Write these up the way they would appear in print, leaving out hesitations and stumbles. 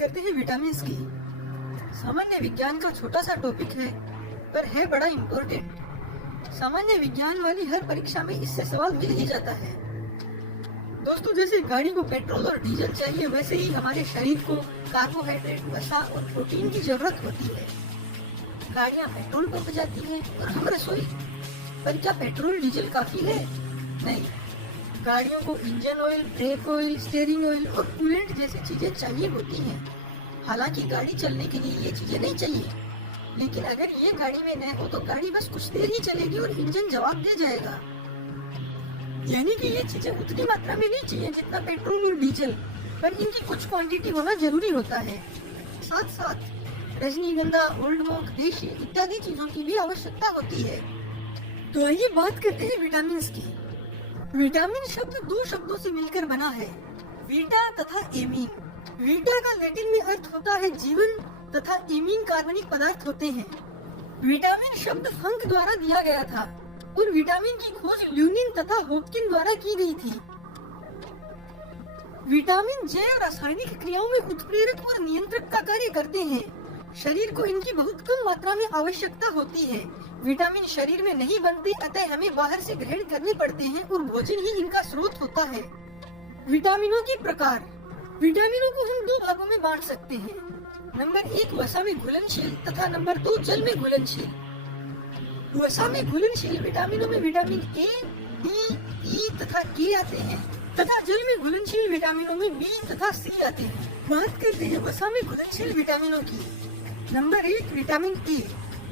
करते हैं विटामिन की। सामान्य विज्ञान का छोटा सा टॉपिक है, पर है बड़ा इम्पोर्टेंट। सामान्य विज्ञान वाली हर परीक्षा में इससे सवाल मिल ही जाता है। दोस्तों, जैसे गाड़ी को पेट्रोल और डीजल चाहिए, वैसे ही हमारे शरीर को कार्बोहाइड्रेट, वसा और प्रोटीन की जरूरत होती है। गाड़ियाँ पेट्रोल पंप जाती हैं और हम रसोई। पर क्या पेट्रोल डीजल काफी है? नहीं। गाड़ियों को engine oil, brake oil, steering oil और कूलेंट जैसी चीजें चाहिए होती हैं। हालांकि गाड़ी चलने के लिए ये चीजें नहीं चाहिए, लेकिन अगर ये गाड़ी में न हो तो गाड़ी बस कुछ देर ही चलेगी और इंजन जवाब दे जाएगा। यानी कि ये चीजें उतनी मात्रा में नहीं चाहिए जितना पेट्रोल और डीजल, पर इनकी कुछ क्वांटिटी होना जरूरी होता है। साथ साथ रजनीगंधा, ओल्ड मोक, देशी इत्यादि चीजों की भी आवश्यकता होती है। तो आइए बात करते हैं विटामिन की। विटामिन शब्द दो शब्दों से मिलकर बना है, वीटा तथा एमीन। वीटा का लैटिन में अर्थ होता है जीवन तथा एमीन कार्बनिक पदार्थ होते हैं। विटामिन शब्द फंक द्वारा दिया गया था और विटामिन की खोज ल्यूनिन तथा होपकिन द्वारा की गई थी। विटामिन जैव रासायनिक क्रियाओं में उत्प्रेरक और नियंत्रक का कार्य करते हैं। शरीर को इनकी बहुत कम मात्रा में आवश्यकता होती है। विटामिन शरीर में नहीं बनते, अतः हमें बाहर से ग्रहण करने पड़ते हैं और भोजन ही इनका स्रोत होता है। विटामिनों के प्रकार। विटामिनों को हम दो भागों में बांट सकते हैं। नंबर 1 वसा में घुलनशील तथा नंबर 2 जल में घुलनशील। वसा में घुलनशील विटामिनों में विटामिन ए, डी, ई तथा के आते हैं तथा जल में घुलनशील विटामिनों में बी तथा सी आते हैं। बात करते हैं वसा में घुलनशील विटामिनों की। नंबर 1 विटामिन ए,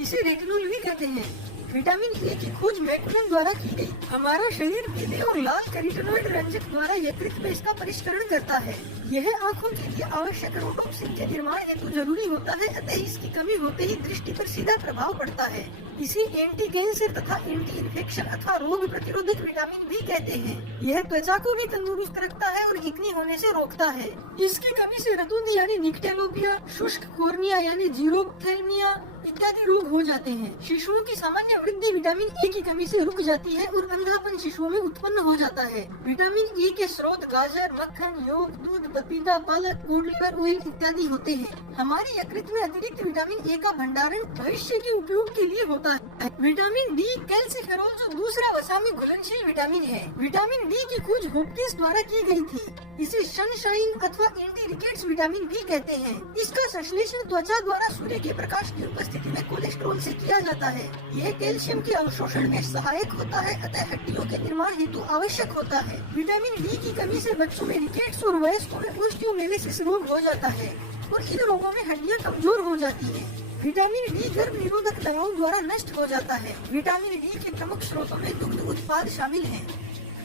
इसे रेटिनोल भी कहते हैं। विटामिन ए की खोज मैकुलन द्वारा की गई। हमारा शरीर पीले और लाल कैरोटीनॉइड रंजक द्वारा यकृत में इसका परिष्करण करता है। यह आँखों के लिए आवश्यक रोटोप्सिन के निर्माण हेतु जरूरी होता है, अतः इसकी कमी होते ही दृष्टि पर सीधा प्रभाव पड़ता है। इसे एंटी कैंसर तथा एंटी इन्फेक्शन अथवा रोग प्रतिरोधक विटामिन भी कहते हैं। यह त्वचा को भी तंदुरुस्त रखता है और इकनी होने से रोकता है। इसकी कमी से रतुंध यानी निक्टेलोपिया, शुष्क कॉर्निया यानी जीरोप्थेल्मिया इत्यादि रोग हो जाते हैं। शिशुओं की सामान्य वृद्धि विटामिन ए की कमी से रुक जाती है और अंधापन शिशुओं में उत्पन्न हो जाता है। विटामिन ए के स्रोत गाजर, मक्खन, योग, दूध, पपीता, पालक, कोड लिवर ऑयल इत्यादि होते हैं। हमारी यकृत में अतिरिक्त विटामिन ए का भंडारण भविष्य के उपयोग के लिए होता है। विटामिन डी कैल्सिफेरॉल जो दूसरा वसा में घुलनशील विटामिन है। विटामिन डी की खोज होपकिंस द्वारा की गई थी। इसे सनशाइन अथवा एंटी रिकेट्स विटामिन भी कहते हैं। इसका संश्लेषण त्वचा द्वारा सूर्य के प्रकाश की उपस्थिति में कोलेस्ट्रॉल से किया जाता है। यह कैल्शियम के अवशोषण में सहायक होता है, अतः हड्डियों के निर्माण हेतु आवश्यक होता है। विटामिन डी की कमी से बच्चों में रिकेट्स और वयस्कों में ओस्टियोमेलेसिस रोग हो जाता है और इन रोगों में हड्डियां कमजोर हो जाती है। विटामिन डी गर्भ निरोधक दवाओं द्वारा नष्ट हो जाता है। विटामिन डी के प्रमुख स्रोतों में दुग्ध उत्पाद शामिल हैं।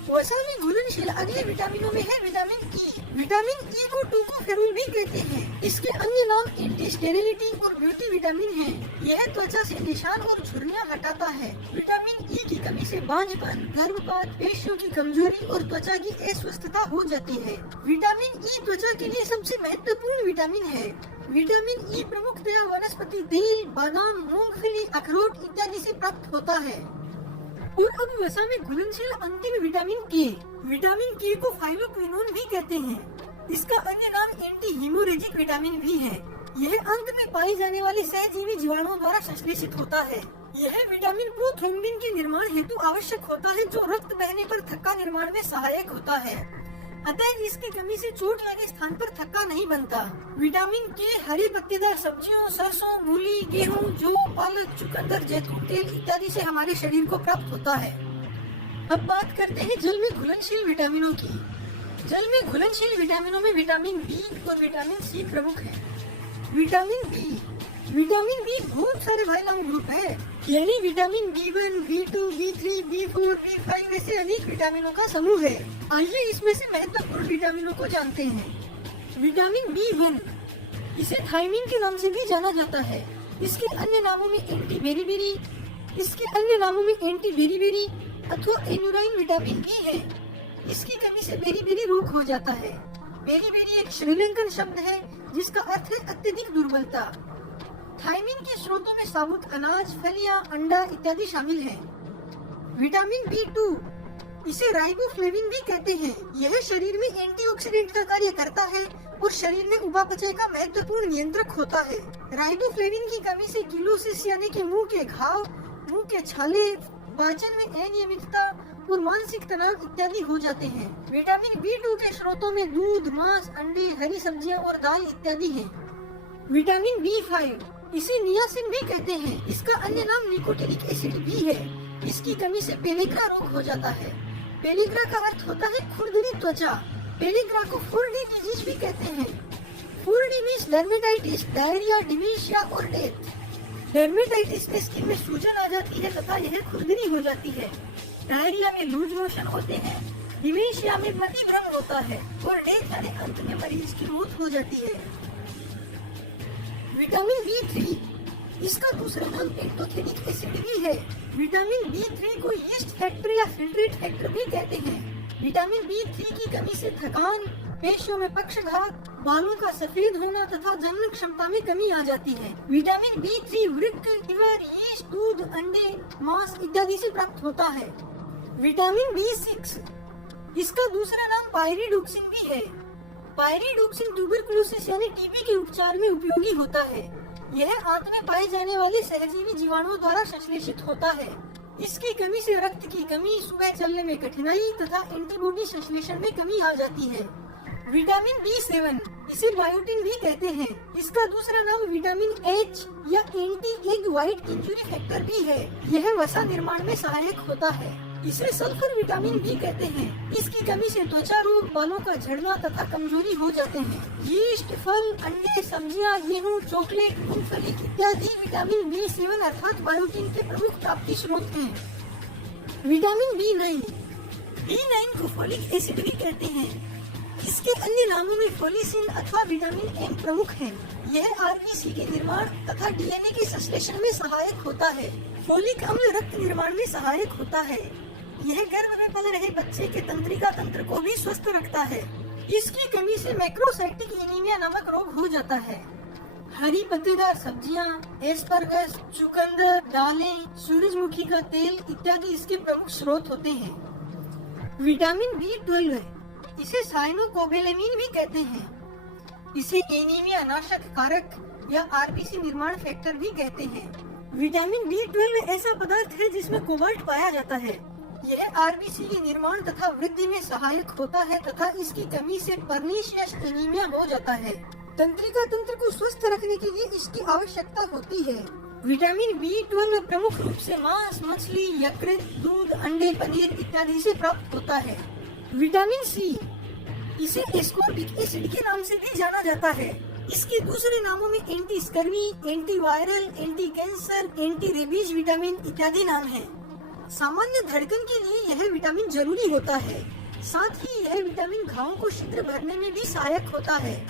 वसा में घुलनशील अगले विटामिनों में है विटामिन ई। विटामिन ई को टोकोफेरोल भी कहते हैं। इसके अन्य नाम एंटी स्टेरिलिटी और ब्यूटी विटामिन है। यह त्वचा से निशान और झुर्रियां हटाता है। विटामिन ई की कमी से बांझपन, गर्भपात, पेशियों की कमजोरी और त्वचा की अस्वस्थता हो जाती है। विटामिन ई त्वचा के लिए सबसे महत्वपूर्ण विटामिन है। विटामिन ई प्रमुखतया वनस्पति तेल, बादाम, मूंगफली, अखरोट इत्यादि से प्राप्त होता है। और अब वसा में घुलनशील अंतिम विटामिन के। विटामिन के को फाइलोक्विनोन भी कहते हैं। इसका अन्य नाम एंटी हीमोरेजिक विटामिन भी है। यह अंत में पाई जाने वाली सहजीवी जीवाणुओं द्वारा संश्लेषित होता है। यह विटामिन प्रोथ्रोम्बिन के निर्माण हेतु आवश्यक होता है, जो रक्त बहने पर थक्का निर्माण में सहायक होता है। अतः इसकी कमी से चोट लगे स्थान पर थक्का नहीं बनता। विटामिन के हरी पत्तेदार सब्जियों, सरसों, मूली, गेहूं, जौ, पालक, चुकंदर, जैतून तेल इत्यादि से हमारे शरीर को प्राप्त होता है। अब बात करते हैं जल में घुलनशील विटामिनों की। जल में घुलनशील विटामिनों में विटामिन बी और विटामिन सी प्रमुख है। विटामिन बी बहुत सारे वाइलाम ग्रुप है, यानी vitamin B1, B2, B3, B4, B5 ऐसे अनेक विटामिनों का समूह है। आइए इसमें से महत्वपूर्ण विटामिनों को जानते हैं। विटामिन B1, इसे थायमिन के नाम से भी जाना जाता है। इसके अन्य नामों में एंटी बेरीबेरी अथवा एनुराइन विटामिन बी है। इसकी कमी से बेरीबेरी रोग हो जाता है। बेरीबेरी एक श्रीलंकन शब्द है जिसका अर्थ है अत्यधिक दुर्बलता। थायमिन के स्रोतों में साबुत अनाज, फलियां, अंडा इत्यादि शामिल हैं। विटामिन B2, इसे राइबोफ्लेविन भी कहते हैं। यह शरीर में एंटीऑक्सीडेंट का कार्य करता है और शरीर में उपापचय का महत्वपूर्ण नियंत्रक होता है। राइबोफ्लेविन की कमी से किलोसिस यानी कि मुंह के घाव, मुंह के छाले, पाचन में अनियमितता और मानसिक तनाव इत्यादि हो जाते हैं। विटामिन B2 के स्रोतों में दूध, मांस, अंडे, हरी सब्जियां और दाल इत्यादि हैं। विटामिन B5 इसे नियासिन भी कहते हैं। इसका अन्य नाम निकोटिनिक एसिड भी है। इसकी कमी से पेलिग्रा रोग हो जाता है। पेलिग्रा का अर्थ होता है खुरदरी त्वचा। पेलिग्रा को 4D डिजीज भी कहते हैं। 4D means dermatitis, diarrhoea, dementia और डेथ। डर्मेटाइटिस में स्किन में सूजन आ जाती है तथा यह खुरदरी हो जाती है। डायरिया में लूज मोशन होते हैं। डिमेंशिया में मति भ्रम होता है और डेथ यानी अंत में मरीज की मौत हो जाती है। विटामिन B3 इसका दूसरा नाम पेंटोथेनिक एसिड भी है। विटामिन B3 को यीस्ट फैक्टर या फिल्ट्रेट फैक्टर भी कहते हैं। विटामिन B3 की कमी से थकान, पेशियों में पक्षघात, बालों का सफेद होना तथा जनन क्षमता में कमी आ जाती है। विटामिन B3 वृक्क, लिवर, यीस्ट, दूध, अंडे, मांस इत्यादि से प्राप्त होता है। विटामिन B6 इसका दूसरा नाम पायरिडोक्सिन भी है। पायरिडोक्सिन ट्यूबरकुलोसिस यानी टीबी के उपचार में उपयोगी होता है। यह आंत में पाए जाने वाले सहजीवी जीवाणुओं द्वारा संश्लेषित होता है। इसकी कमी से रक्त की कमी, सुबह चलने में कठिनाई तथा एंटीबॉडी संश्लेषण में कमी आ जाती है। विटामिन B7 इसे बायोटिन भी कहते हैं। इसका दूसरा नाम विटामिन H या anti egg white injury factor भी है। यह वसा निर्माण में सहायक होता है। इसे सल्फर विटामिन भी कहते हैं। इसकी कमी से त्वचा रोग, बालों का झड़ना तथा कमजोरी हो जाते हैं। यीस्ट, फल, अंडे, सब्जियां, गेहूं, चॉकलेट, मूंगफली इत्यादि विटामिन B7 अर्थात बायोटिन के प्रमुख प्राप्ति स्रोत हैं। विटामिन B9 को फोलिक एसिड भी कहते हैं। इसके अन्य नामों में फोलिसिन अथवा विटामिन M प्रमुख है। यह आरबीसी के निर्माण तथा डीएनए के संश्लेषण में सहायक होता है। फोलिक अम्ल रक्त निर्माण में सहायक होता है। यह गर्भ में पल रहे बच्चे के तंत्रिका तंत्र को भी स्वस्थ रखता है। इसकी कमी से मैक्रोसाइटिक एनीमिया नामक रोग हो जाता है। हरी पत्तेदार सब्जियां, एस्परगस, चुकंदर, दालें, सूरजमुखी का तेल इत्यादि इसके प्रमुख स्रोत होते हैं। विटामिन B12 इसे साइनोकोबैलेमिन भी कहते हैं। इसे एनीमिया नाशक कारक या आरबीसी निर्माण फैक्टर भी कहते हैं। विटामिन B12 ऐसा पदार्थ है जिसमें कोबाल्ट पाया जाता है। यह आरबीसी के निर्माण तथा वृद्धि में सहायक होता है तथा इसकी कमी से पर्नीशियस एनीमिया हो जाता है। तंत्रिका तंत्र को स्वस्थ रखने के लिए इसकी आवश्यकता होती है। विटामिन B12 प्रमुख रूप से मांस, मछली, यकृत, दूध, अंडे, पनीर इत्यादि से प्राप्त होता है। विटामिन C इसे एस्कॉर्बिक एसिड के नाम से भी जाना जाता है। इसके दूसरे नामों में anti scurvy, anti viral, anti cancer, anti rabies vitamin इत्यादि नाम हैं। सामान्य धड़कन के लिए यह विटामिन जरूरी होता है। साथ ही यह विटामिन घावों को शीघ्र भरने में भी सहायक होता है।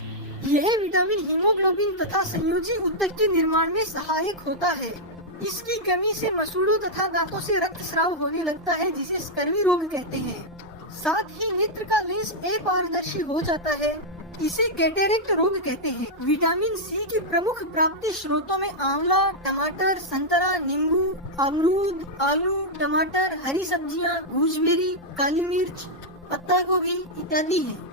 यह विटामिन हीमोग्लोबिन तथा संयोजी ऊतक के निर्माण में सहायक होता है। इसकी कमी से मसूड़ों तथा दांतों से रक्तस्राव होने लगता है जिसे स्कर्वी रोग कहते हैं। साथ ही नेत्र का लेंस अपारदर्शी हो जाता है। इसे कैटरेक्ट रोग कहते हैं। विटामिन C के प्रमुख प्राप्ति स्रोतों में आंवला, टमाटर, संतरा, नींबू, अमरूद, आलू, टमाटर, हरी सब्जियां, गूजबेरी, काली मिर्च, पत्ता गोभी इत्यादि हैं।